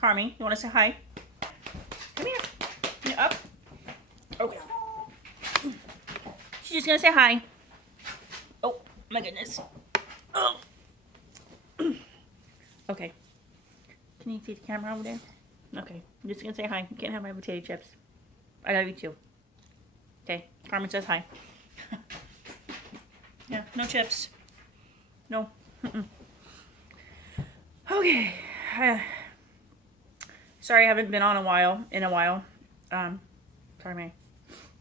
Carmi, you want to say hi? Come here. You're up. Okay. She's just going to say hi. Oh, my goodness. Oh. Okay. Can you see the camera over there? Okay. I'm just going to say hi. You can't have my potato chips. I love you too. Okay. Carmen says hi. Yeah, no chips. No. Okay. Sorry I haven't been on in a while. Sorry, my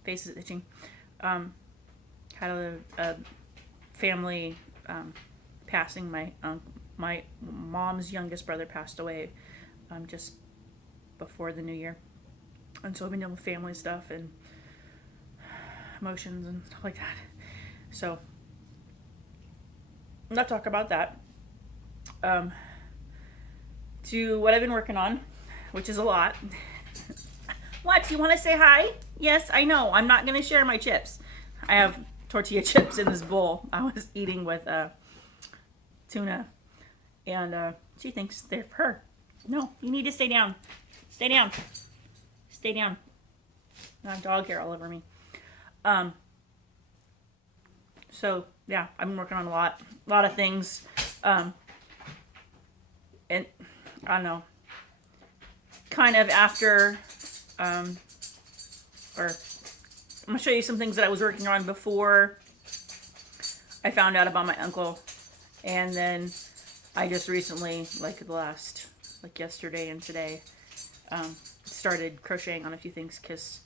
face is itching. Had a family passing. My mom's youngest brother passed away just before the new year. And so I've been dealing with family stuff and emotions and stuff like that. So, I'm not talking about that. To what I've been working on, which is a lot. What? You want to say hi? Yes, I know. I'm not going to share my chips. I have tortilla chips in this bowl I was eating with tuna. And she thinks they're for her. No, you need to stay down. Stay down. Stay down. I have dog hair all over me. So, yeah, I've been working on a lot of things. And I don't know. Kind of after, or I'm going to show you some things that I was working on before I found out about my uncle. And then I just recently, like yesterday and today, started crocheting on a few things because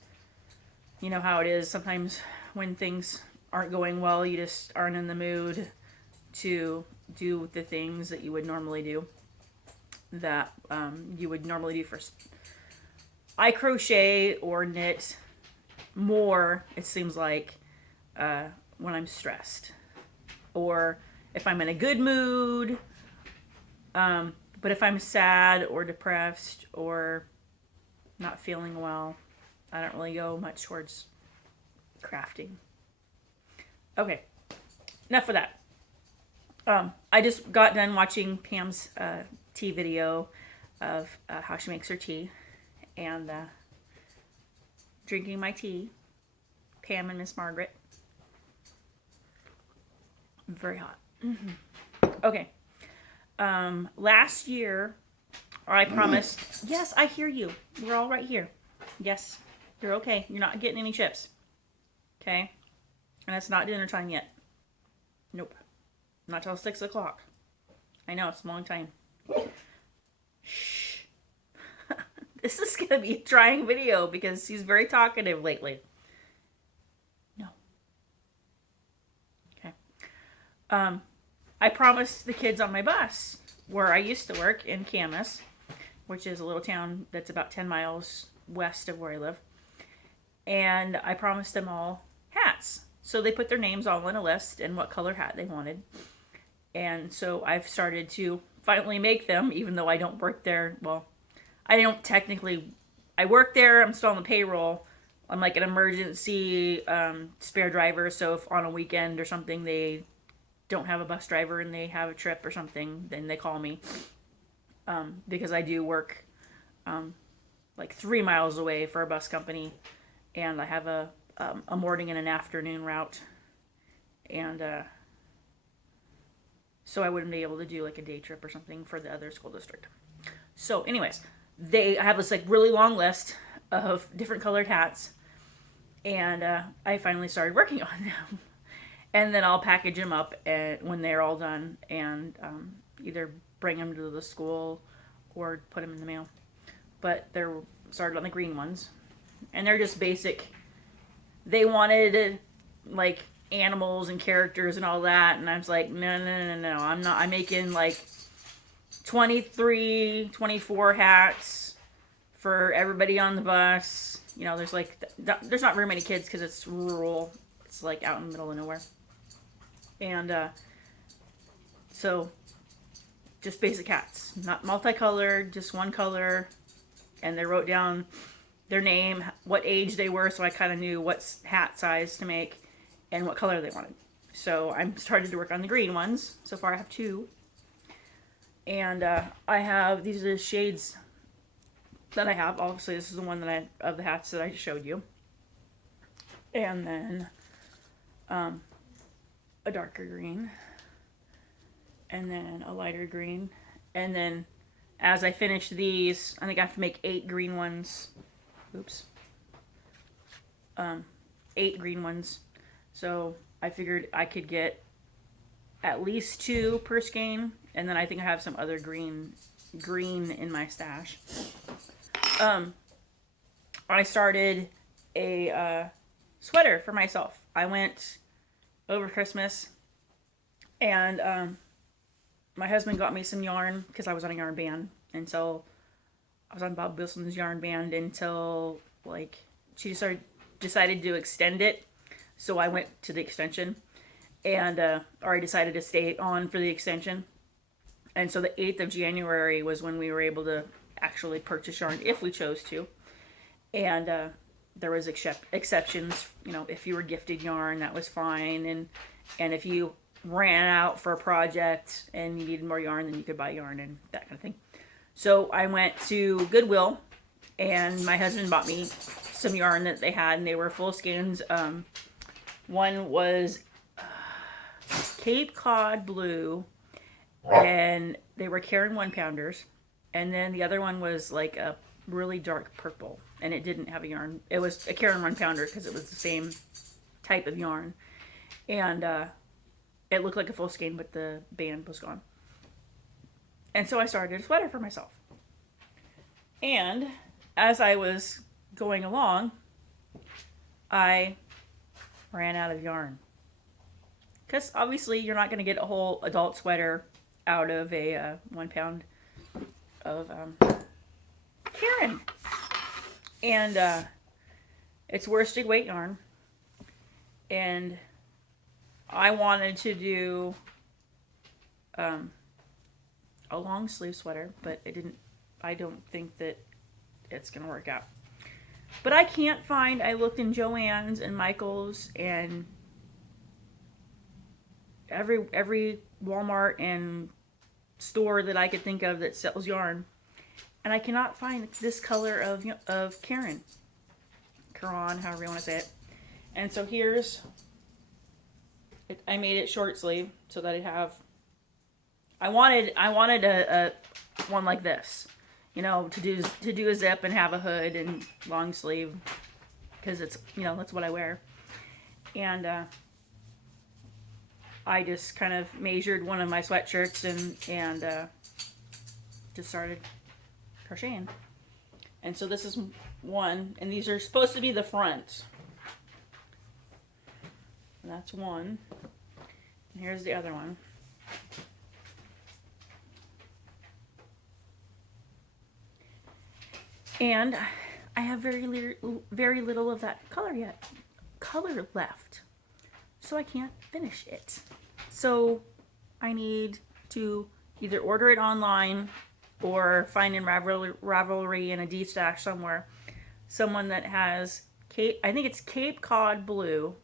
you know how it is. Sometimes when things aren't going well, you just aren't in the mood to do the things that you would normally do. First. I crochet or knit more, it seems like, when I'm stressed. Or if I'm in a good mood. But if I'm sad or depressed or not feeling well, I don't really go much towards crafting. Okay, enough of that. I just got done watching Pam's tea video of how she makes her tea and drinking my tea. Pam and Miss Margaret. Very hot. Mm-hmm. Okay. Last year, I promised. Yes, I hear you. We're all right here. Yes, you're okay. You're not getting any chips. Okay? And it's not dinner time yet. Nope. Not till 6 o'clock. I know, it's a long time. Shh. This is going to be a trying video because he's very talkative lately. No. Okay. I promised the kids on my bus where I used to work in Camas, which is a little town that's about 10 miles west of where I live. And I promised them all hats. So they put their names all in a list and what color hat they wanted. And so I've started to finally make them, even though I don't work there. Well, I don't technically, I work there, I'm still on the payroll. I'm like an emergency spare driver. So if on a weekend or something they don't have a bus driver and they have a trip or something, then they call me. Because I do work like 3 miles away for a bus company. And I have a morning and an afternoon route. And so I wouldn't be able to do like a day trip or something for the other school district. So anyways, I have this like really long list of different colored hats. And I finally started working on them. And then I'll package them up when they're all done and either bring them to the school or put them in the mail. But they're started on the green ones. And they're just basic. They wanted like animals and characters and all that. And I was like, no. I'm not. I'm making like 23, 24 hats for everybody on the bus. You know, there's not very many kids because it's rural. It's like out in the middle of nowhere. And so just basic hats, not multicolored, just one color. And they wrote down their name, what age they were, so I kind of knew what hat size to make and what color they wanted. So I'm started to work on the green ones. So far I have 2. And I have, these are the shades that I have. Obviously, this is the one that of the hats that I just showed you. And then a darker green. And then a lighter green. And then as I finish these, I think I have to make 8 green ones. Oops. 8 green ones. So I figured I could get at least 2 per skein. And then I think I have some other green in my stash. I started a sweater for myself. I went over Christmas, and my husband got me some yarn because I was on a yarn band, and so I was on Bob Wilson's yarn band until like she decided to extend it, so I went to the extension, and or I decided to stay on for the extension, and so the 8th of January was when we were able to actually purchase yarn if we chose to, and there was exceptions. You know, if you were gifted yarn, that was fine, and if you ran out for a project and you needed more yarn, then you could buy yarn and that kind of thing. So I went to Goodwill, and my husband bought me some yarn that they had, and they were full skeins. One was Cape Cod blue, and they were Caron 1-pounders, and then the other one was like a really dark purple, and it didn't have a yarn. It was a Caron 1-pounder because it was the same type of yarn, and it looked like a full skein, but the band was gone. And so I started a sweater for myself. And as I was going along, I ran out of yarn. Because obviously you're not going to get a whole adult sweater out of a 1 pound of Caron. And it's worsted weight yarn. And I wanted to do a long sleeve sweater, but I don't think that it's going to work out. But I can't find, I looked in Joann's and Michael's and every Walmart and store that I could think of that sells yarn, and I cannot find this color of Caron, however you want to say it. And so here's I made it short sleeve so that I'd have. I wanted a one like this, you know, to do a zip and have a hood and long sleeve, because it's, you know, that's what I wear. And I just kind of measured one of my sweatshirts and just started crocheting. And so this is one, and these are supposed to be the front. And that's one. And here's the other one. And I have very little of that color left. So I can't finish it. So I need to either order it online or find in Ravelry in a D-stash somewhere someone that has I think it's Cape Cod blue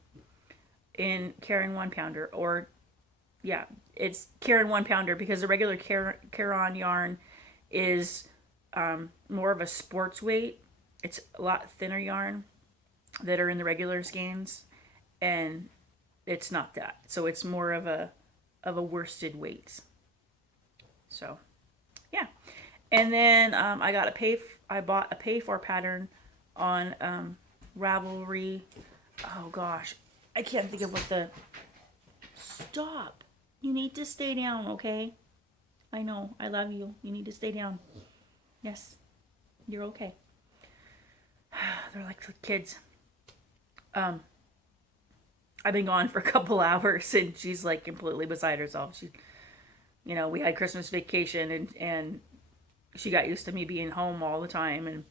in Caron 1-pounder, or yeah, it's Caron 1-pounder, because the regular Caron yarn is more of a sports weight. It's a lot thinner yarn that are in the regular skeins, and it's not that. So it's more of a worsted weight. So yeah, and then I bought a pay for pattern on Ravelry. Oh gosh, I can't think of what the. Stop. You need to stay down, okay? I know. I love you. You need to stay down. Yes. You're okay. They're like the kids. I've been gone for a couple hours and she's like completely beside herself. She, you know, we had Christmas vacation and she got used to me being home all the time, and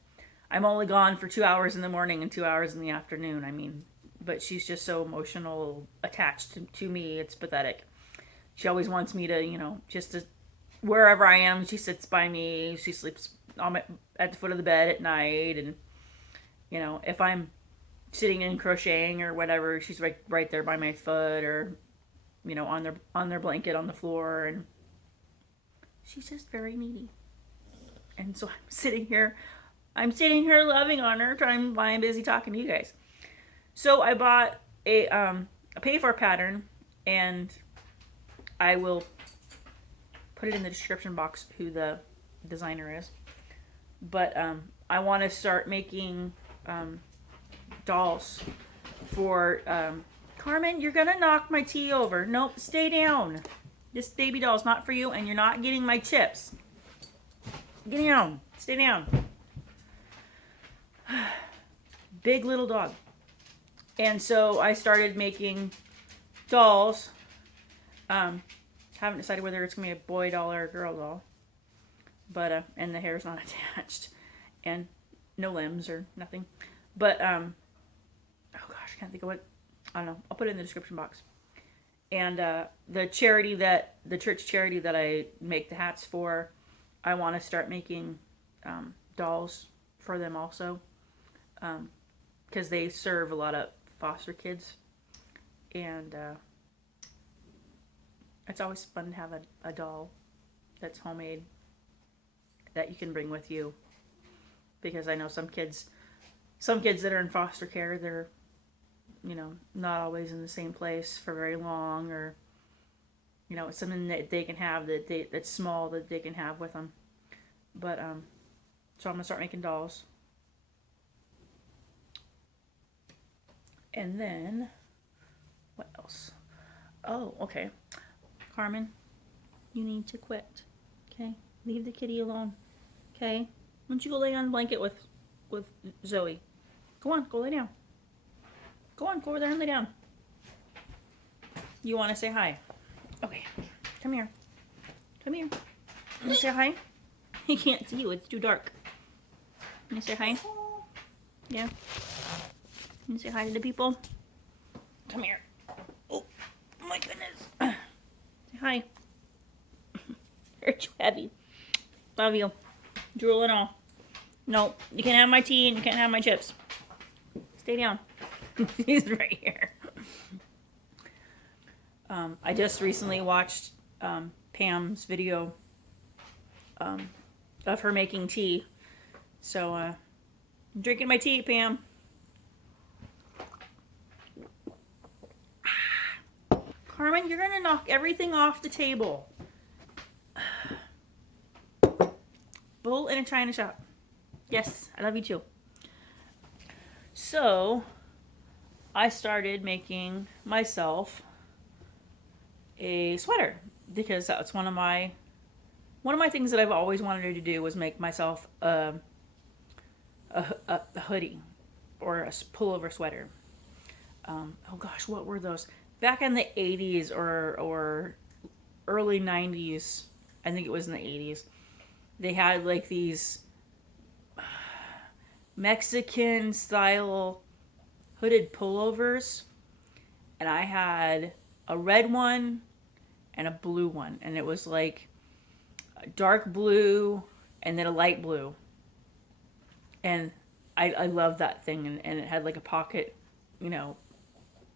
I'm only gone for 2 hours in the morning and 2 hours in the afternoon. I mean, but she's just so emotional, attached to me. It's pathetic. She always wants me to, you know, just to, wherever I am, she sits by me. She sleeps at the foot of the bed at night. And, you know, if I'm sitting and crocheting or whatever, she's right there by my foot, or, you know, on their blanket on the floor. And she's just very needy. And so I'm sitting here, I'm sitting here loving on her, trying while I'm busy talking to you guys. So I bought a pay-for pattern, and I will put it in the description box who the designer is. But I want to start making dolls for Carmen. You're gonna knock my tea over. Nope, stay down. This baby doll's not for you, and you're not getting my chips. Get down. Stay down. Big little dog. And so I started making dolls. Haven't decided whether it's gonna be a boy doll or a girl doll. But and the hair's not attached, and no limbs or nothing. But oh gosh, I can't think of what. I don't know. I'll put it in the description box. And the church charity that I make the hats for, I want to start making dolls for them also, because they serve a lot of foster kids, and it's always fun to have a doll that's homemade that you can bring with you, because I know some kids that are in foster care, they're not always in the same place for very long, or it's something that they can have that's small that they can have with them. But so I'm gonna start making dolls. And then, what else? Oh, okay. Carmen, you need to quit. Okay? Leave the kitty alone. Okay? Why don't you go lay on the blanket with Zoe? Go on, go lay down. Go on, go over there and lay down. You want to say hi? Okay. Come here. Come here. Can you say hi? He can't see you. It's too dark. Can you say hi? Yeah? Can you say hi to the people? Come here. Oh, my goodness. Say hi. You're too heavy. Love you. Drool and all. No, you can't have my tea and you can't have my chips. Stay down. He's right here. I just recently watched Pam's video of her making tea. So, I'm drinking my tea, Pam. Carmen, you're gonna knock everything off the table. Bull in a china shop. Yes, I love you too. So, I started making myself a sweater, because that's one of my things that I've always wanted to do, was make myself a hoodie or a pullover sweater. Oh gosh, what were those? Back in the 80s or early 90s, I think it was in the 80s, they had like these Mexican style hooded pullovers, and I had a red one and a blue one, and it was like a dark blue and then a light blue, and I loved that thing, and it had like a pocket,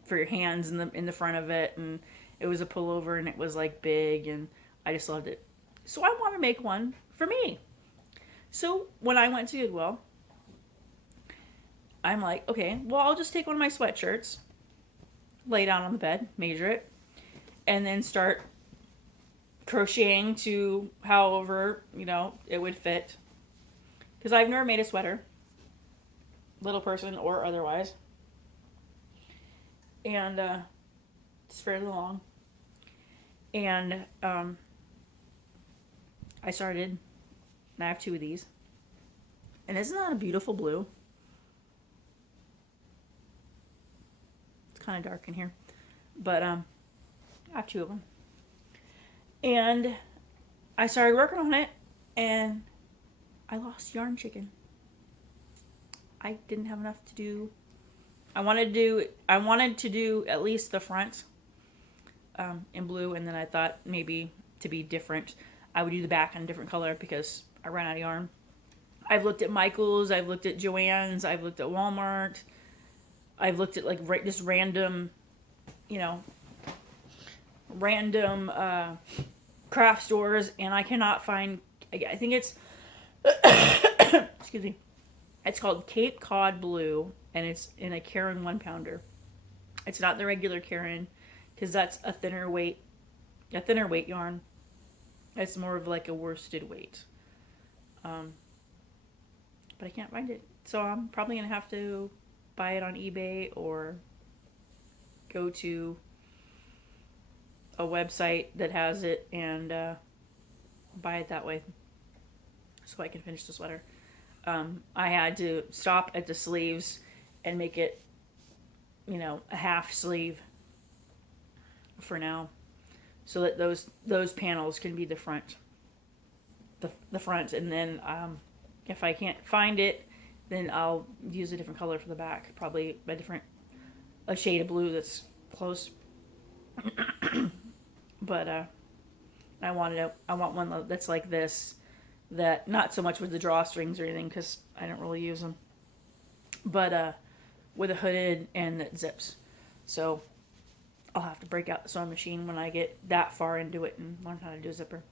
for your hands in the front of it, and it was a pullover, and it was like big, and I just loved it. So I want to make one for me. So when I went to Goodwill, I'm like, okay, well, I'll just take one of my sweatshirts, lay down on the bed, measure it, and then start crocheting to however, it would fit. Because I've never made a sweater, little person or otherwise. And it's fairly long. And I started, and I have two of these. And isn't that a beautiful blue? It's kind of dark in here. But I have two of them. And I started working on it, and I lost yarn chicken. I didn't have enough to do. I wanted to do at least the front in blue, and then I thought maybe to be different, I would do the back in a different color because I ran out of yarn. I've looked at Michael's, I've looked at Joann's, I've looked at Walmart, I've looked at like just random, craft stores, and I cannot find. I think it's excuse me. It's called Cape Cod Blue, and it's in a Caron 1 pounder. It's not the regular Caron, because that's a thinner weight yarn. It's more of like a worsted weight. But I can't find it. So I'm probably going to have to buy it on eBay or go to a website that has it and buy it that way so I can finish the sweater. I had to stop at the sleeves and make it, a half sleeve for now, so that those panels can be the front, the front, and then if I can't find it, then I'll use a different color for the back, probably a shade of blue that's close. But I want one that's like this, that not so much with the drawstrings or anything, because I don't really use them, but with a hooded and that zips. So I'll have to break out the sewing machine when I get that far into it and learn how to do a zipper.